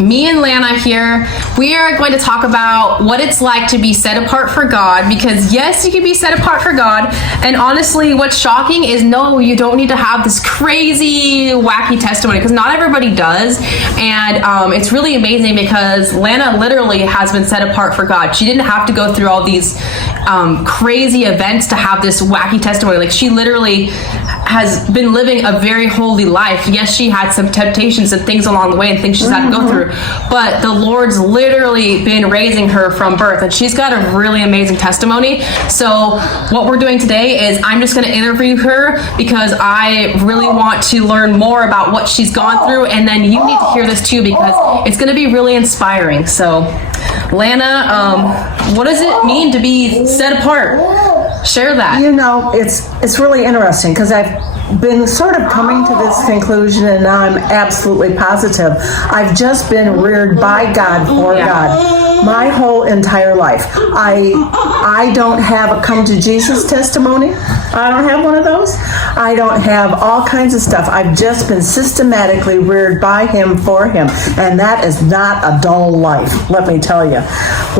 Me and Lana here, we are going to talk about what it's like to be set apart for God, because yes, you can be set apart for God, and honestly, what's shocking is no, you don't need to have this crazy, wacky testimony, because not everybody does, and it's really amazing because Lana literally has been set apart for God. She didn't have to go through all these crazy events to have this wacky testimony. Like, she literally has been living a very holy life. Yes, she had some temptations and things along the way and things she's had to go through, but the Lord's literally been raising her from birth, and she's got a really amazing testimony. So what we're doing today is I'm just going to interview her because I really want to learn more about what she's gone through, and then you need to hear this too because it's going to be really inspiring. So Lana, what does it mean to be set apart? Share that. You know, it's really interesting because I've been sort of coming to this conclusion, and now I'm absolutely positive. I've just been reared by God for God my whole entire life. I don't have a come to Jesus testimony. I don't have one of those. I don't have all kinds of stuff. I've just been systematically reared by Him for Him, and that is not a dull life, let me tell you.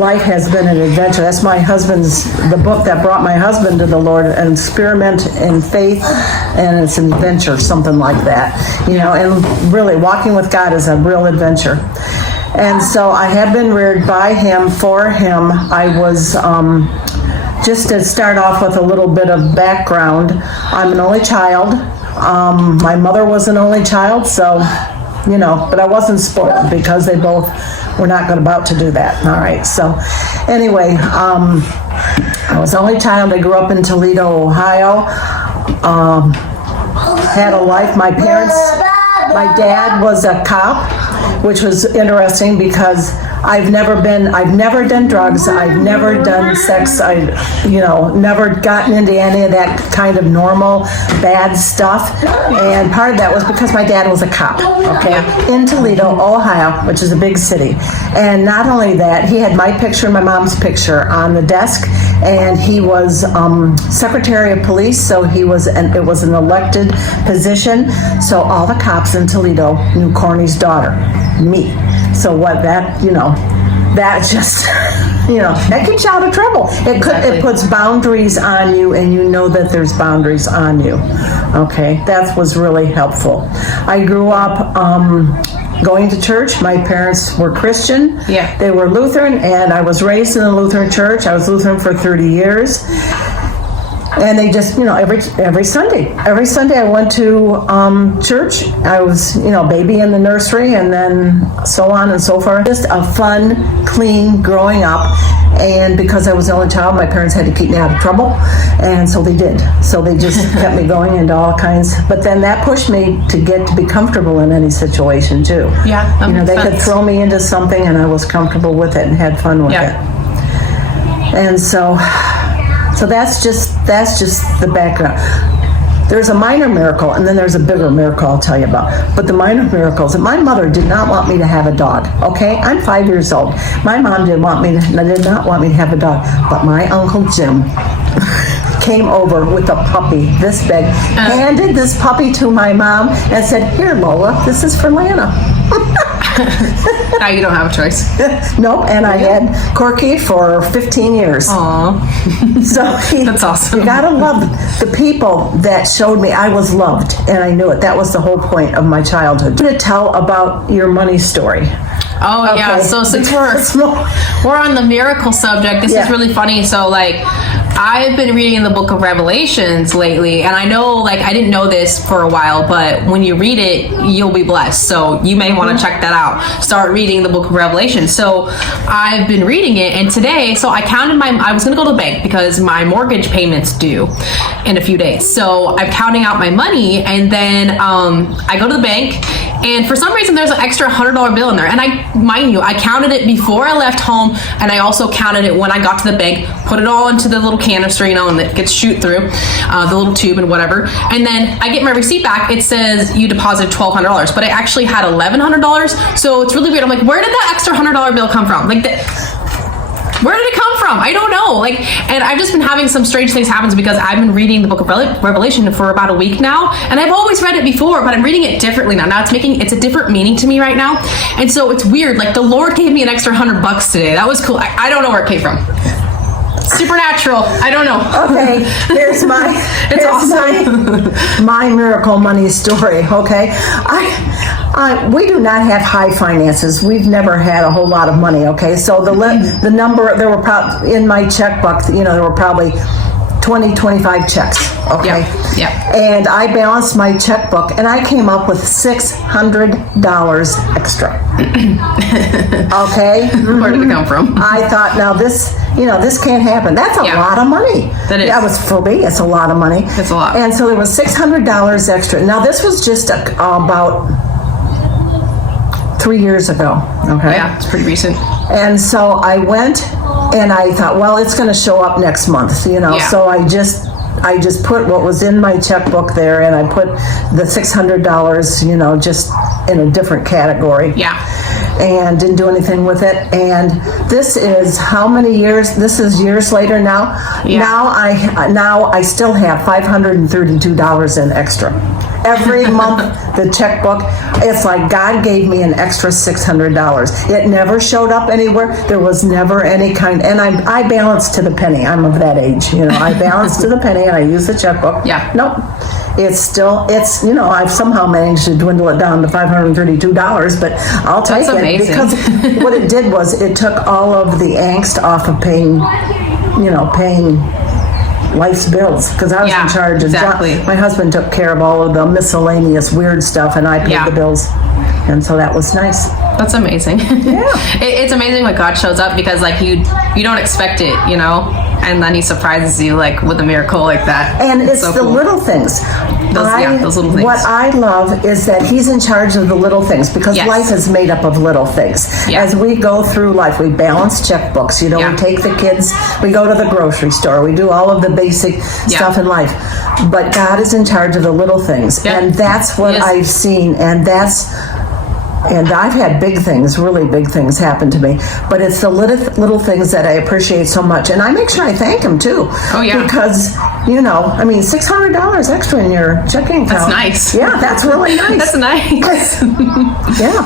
Life has been an adventure. That's the book that brought my husband to the Lord, An Experiment in Faith, and it's an adventure, something like that. You know, and really walking with God is a real adventure. And so I have been reared by Him for Him. I was, just to start off with a little bit of background, I'm an only child. My mother was an only child, so, you know, but I wasn't spoiled because they both were not about to do that. All right, so anyway, I was the only child. I grew up in Toledo, Ohio. Had a life. My dad was a cop, which was interesting because I've never done drugs, I've never done sex, never gotten into any of that kind of normal bad stuff. And part of that was because my dad was a cop, okay, in Toledo, Ohio, which is a big city. And not only that, he had my picture and my mom's picture on the desk, and he was Secretary of Police, so it was an elected position. So all the cops in Toledo knew Corny's daughter, me. So that just, that keeps you out of trouble. It puts boundaries on you, and you know that there's boundaries on you. Okay, that was really helpful. I grew up going to church. My parents were Christian. Yeah. They were Lutheran, and I was raised in a Lutheran church. I was Lutheran for 30 years. And they just, every Sunday I went to church. I was, baby in the nursery, and then so on and so forth. Just a fun, clean growing up. And because I was the only child, my parents had to keep me out of trouble. And so they did. So they just kept me going into all kinds. But then that pushed me to be comfortable in any situation too. Yeah. They could throw me into something and I was comfortable with it and had fun with it. And so that's just the background. There's a minor miracle, and then there's a bigger miracle I'll tell you about. But the minor miracles, my mother did not want me to have a dog, okay? I'm 5 years old. My mom did not want me to have a dog, but my Uncle Jim came over with a puppy this big, handed this puppy to my mom, and said, "Here, Lola, this is for Lana." Now you don't have a choice. Nope, and I had Corky for 15 years. Aww. So that's awesome. You gotta love the people that showed me I was loved, and I knew it. That was the whole point of my childhood. To tell about your money story. Oh, okay. Yeah. So since we're on the miracle subject, this is really funny. So I've been reading the book of Revelations lately, and I know I didn't know this for a while, but when you read it, you'll be blessed. So you may want to check that out. Start reading the book of Revelation. So I've been reading it, and today, so I was going to go to the bank because my mortgage payment's due in a few days. So I'm counting out my money, and then I go to the bank, and for some reason there's an extra $100 bill in there. And I counted it before I left home, and I also counted it when I got to the bank, put it all into the little canister, and it gets shoot through the little tube and whatever. And then I get my receipt back. It says you deposited $1,200, but I actually had $1,100. So it's really weird. I'm like, where did that extra $100 bill come from? Where did it come from? I don't know. Like, and I've just been having some strange things happen because I've been reading the book of Revelation for about a week now, and I've always read it before, but I'm reading it differently now. Now it's a different meaning to me right now, and so it's weird. Like, the Lord gave me an extra $100 today. That was cool. I don't know where it came from. Supernatural. I don't know. Okay, here's my miracle money story. Okay, we do not have high finances. We've never had a whole lot of money. Okay, so the number there were probably in my checkbook. There were probably 20, 25 checks. Okay. Yeah. And I balanced my checkbook, and I came up with $600 extra. Okay. Where did it come from? I thought, now this can't happen. That's a lot of money. That is. That was for me. It's a lot of money. It's a lot. And so there was $600 extra. Now this was just about 3 years ago. Okay. Yeah, it's pretty recent. And so I went and I thought, well, it's going to show up next month, Yeah. So I just put what was in my checkbook there, and I put the $600, just in a different category. Yeah. And didn't do anything with it. And this is how many years? This is years later now. Yeah. Now I still have $532 in extra. Every month, the checkbook, it's like God gave me an extra $600. It never showed up anywhere. There was never any kind, and I balance to the penny. I'm of that age, I balance to the penny, and I use the checkbook. Yeah. Nope. I've somehow managed to dwindle it down to $532, but I'll take That's it amazing. because what it did was it took all of the angst off of paying life's bills, because I was in charge of exactly. my husband took care of all of the miscellaneous weird stuff, and I paid the bills, and so that was nice. That's amazing. Yeah. It's amazing when God shows up, because like you don't expect it, and then he surprises you like with a miracle like that. And it's so the cool. little things. Those little things. What I love is that he's in charge of the little things, because Yes. life is made up of little things. Yeah. As we go through life, we balance checkbooks. Yeah. We take the kids, we go to the grocery store, we do all of the basic stuff in life. But God is in charge of the little things. Yeah. And that's what Yes. I've seen. And I've had big things, really big things happen to me. But it's the little things that I appreciate so much. And I make sure I thank him, too. Oh, yeah. Because, $600 extra in your checking account. That's nice. Yeah, that's really nice. That's nice. Yeah.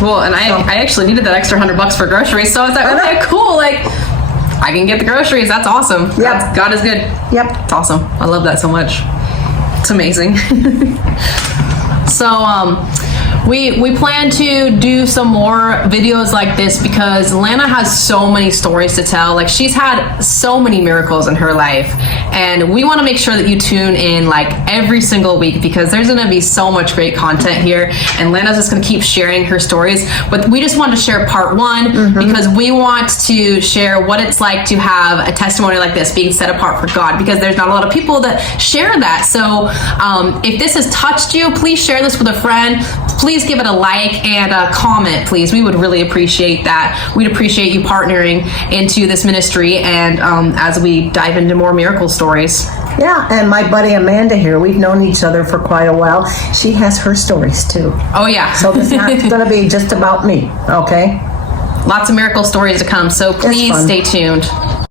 Well, and I actually needed that extra $100 for groceries, so I was like, okay, cool. Like, I can get the groceries. That's awesome. Yep. God is good. Yep. It's awesome. I love that so much. It's amazing. So, we plan to do some more videos like this because Lana has so many stories to tell. Like, she's had so many miracles in her life, and we want to make sure that you tune in like every single week, because there's going to be so much great content here, and Lana's just going to keep sharing her stories. But we just wanted to share part one because we want to share what it's like to have a testimony like this, being set apart for God, because there's not a lot of people that share that. So if this has touched you, please share this with a friend. Please give it a like and a comment, please. We would really appreciate that. We'd appreciate you partnering into this ministry, and as we dive into more miracle stories. Yeah, and my buddy Amanda here, we've known each other for quite a while. She has her stories, too. Oh, yeah. So it's not going to be just about me, okay? Lots of miracle stories to come, so please fun. stay tuned.